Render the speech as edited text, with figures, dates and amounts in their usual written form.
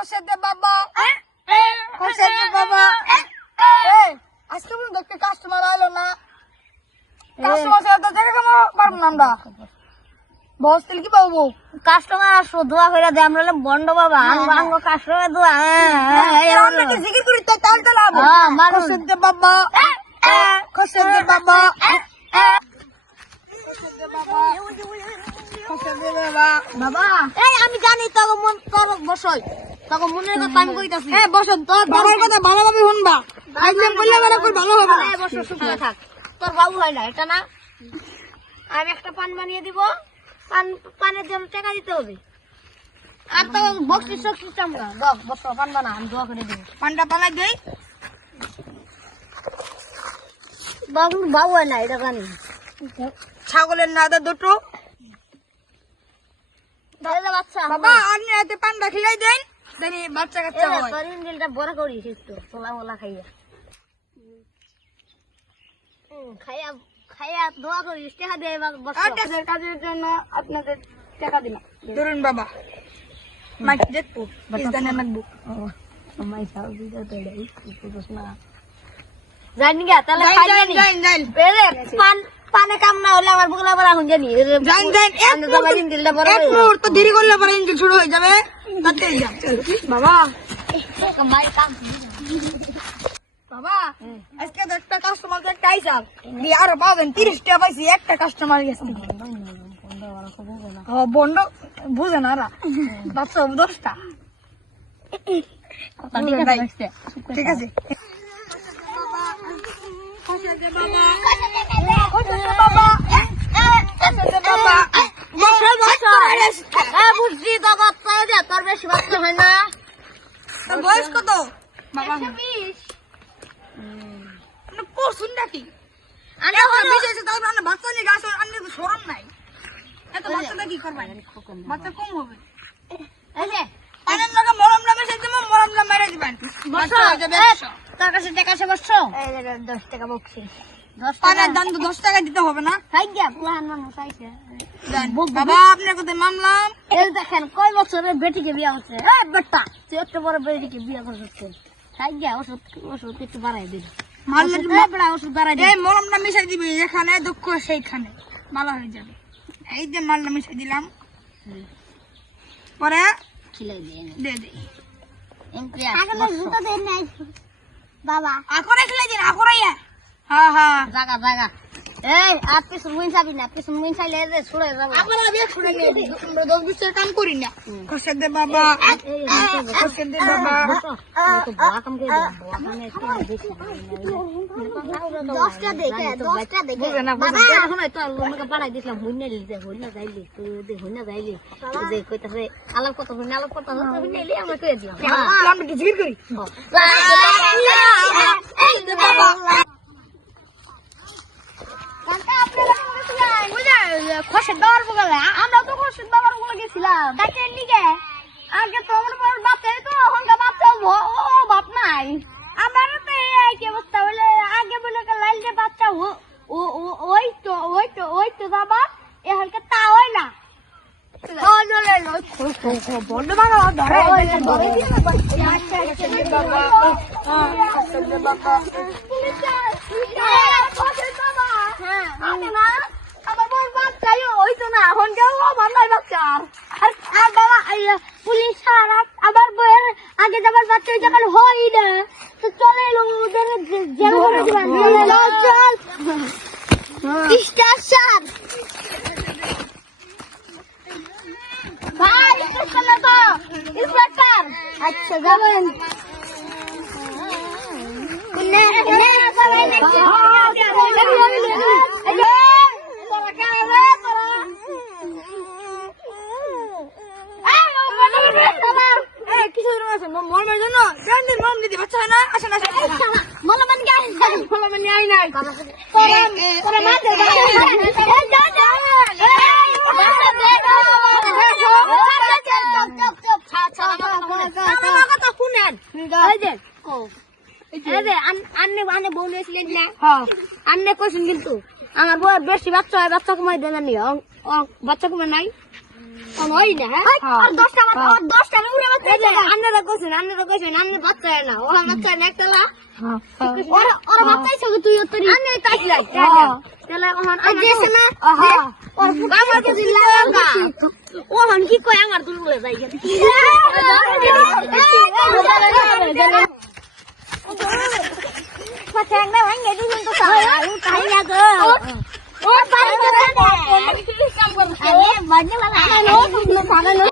খোরশেদের বাবা খোরশেদের বাবা আজকে মনে দেখতে কাস্টমার আইলো না কাস্টমার সাথে জায়গা কেমন পারবো না আমরা বস তেল কি পাবো কাস্টমার আসো দোয়া করে দে আমরা বন্ড বাবা আঙ্গ কাস্টমার দোয়া আমরা কি জিকির করি তাই তাল তাল আবো খোরশেদের বাবা খোরশেদের বাবা বাবা এই আমি জানি তোর মন তোর বসই তোর মনের কথা আমি কইতাছি বসন তোর বাবার কথা ভালোভাবে শুনবা আইলেম বললে বেলা কই ভালো হবে না বসো শুকিয়ে থাক তোর বাবু হয় না এটা না আমি একটা পান বানিয়ে দিব পানের জন্য টাকা দিতে হবে আর তো বক্সিস সিস্টেম না দাও বসো পান বানা আমি দোয়া করে দিব পান্ডা পালাই দেই বাবুর বাবু হয় না এটা জানি ছাগলের নাদা দুটো তাহলে বাচ্চা বাবা আপনি এতে পান্ডা খিলাই দেন দেন বাচ্চা কাচ্চা হয় তোর ইঞ্জিলটা বড় করিস একটু পোলা মোলা খাইয়া খাইয়া খাইয়া দোয়া করিস টাকা দিয়ে আপনাদের কাজের জন্য আপনাদের টাকা দিলাম ধরুন বাবা মাইক দেখবো ইসদানে মাগবো মাই সাউ দিদা তো দেই কুকুরস না জানি গা তাহলে খাই জানি যাই বেরে পানে কাম না হলে আমার বুকলা বড় হন জানি যাই তোমার ইঞ্জিলটা বড় এক মুহূর্ত দেরি করলে পরে ইঞ্জিন শুরু হয়ে যাবে তাতে যা বাবা কামাই কাম বাবা আজকে তো একটা কাস্টমার একটা আইসাব দিয়ে আরো পাবেন 30 টাকা পাইছি একটা কাস্টমার গেছে বন্ড বুঝে না রা বাচ্চা 10টা ঠিক আছে বুঝছি তো বাচ্চা তোর বেশি বাচ্চা হয় না বয়স কত বাবা পড়ছুন নাকি বাচ্চা নিয়ে গাছ আনলে তো সরম নাই এত বাচ্চাটা কি করবেন বাচ্চা কম হবে মরম নামে সেই দেবো মরম নাম মেরে দিবেন তোর কাছে টাকা আছে বসছো 10 টাকা বকছি 10 পানের দাম তো 10 টাকা দিতে হবে না খাই গিয়া পুরান মানুষ আইছে বাবা আপনার কথা মানলাম এই দেখেন কয় বছরের বেটিকে বিয়া হচ্ছে বেটা তুই এত বড় বেটিকে বিয়া করছিস খাই গিয়া ওষুধ একটু বাড়াই দিল মারলে বড় ওষুধ বাড়াই দিল এই মরমটা মিশাই দিবি যেখানে দুঃখ সেইখানে ভালো হয়ে যাবে এই যে মালটা মিশাই দিলাম পরে খিলাই দিয়ে দে দে বাবা আকরে খিলাই দিন আকরাইয়া হ্যাঁ হ্যাঁ জাগা জাগা এই আর পিছন মুইন যাবি না পিছন মুইন চাইলে যে ছুড়ে যাবো আকরা বিয়ে ছুড়ে নিয়ে দিই আমরা 10 20 টাকা কাম করি না খসে দে বাবা খসে দে বাবা তো বড় কাম করে বড় কামে একটু বেশি 10টা দেখে 10টা দেখে বাবা এখন তো লোমকে পাড়াই দিছিলাম হইনা লিতে হইনা যাইলি তুই দে হইনা যাইলি যে কইতাছে আলাপ কথা হইনা আলাপ কথা হইনা এলি আমরা কই দিলাম আমরা কি জিকির করি এই দে বাবা খসে দেওয়ার বলে আমরা তো খসে দেওয়ার বলে গেছিলাম তাকে লিগে আগে তো আমার বাচ্চা তো এখনকার বাচ্চা ও বাপ নাই আমার তো এই কি অবস্থা বলে আগে বলে লাইল যে বাচ্চা ওই তো বাবা এখনকার তা হয় না বন্ধ বাবা ধরে পুলিশ আবার বইয়ের আগে যাবার বাচ্চা যখন হয় না তো চলে এলো ওদের জেল করে দিবেন চল ভাই ইন্সপেক্টর আচ্ছা যাবেন কিন্তু আমার বউ বেশি বাচ্চা হয় বাচ্চা কমাই দেন বাচ্চা কমে নাই ওই না হ্যাঁ আর 10টা বাচ্চা আর 10টা উড়ে বাচ্চা আপনারা কইছেন আপনি বাচ্চা না ও বাচ্চা না একলা ওরা বাচ্চাই ছিল তুই তোর আমি তাইলাই তাহলে ওহন দেশে না ওর আমার কাছে লাগা ওহন কি কই আমার দুল বলে যাই Patang na wang ngedi untuk saya, tahu ya ke? Oh, paling banyak lah. Banyak lah.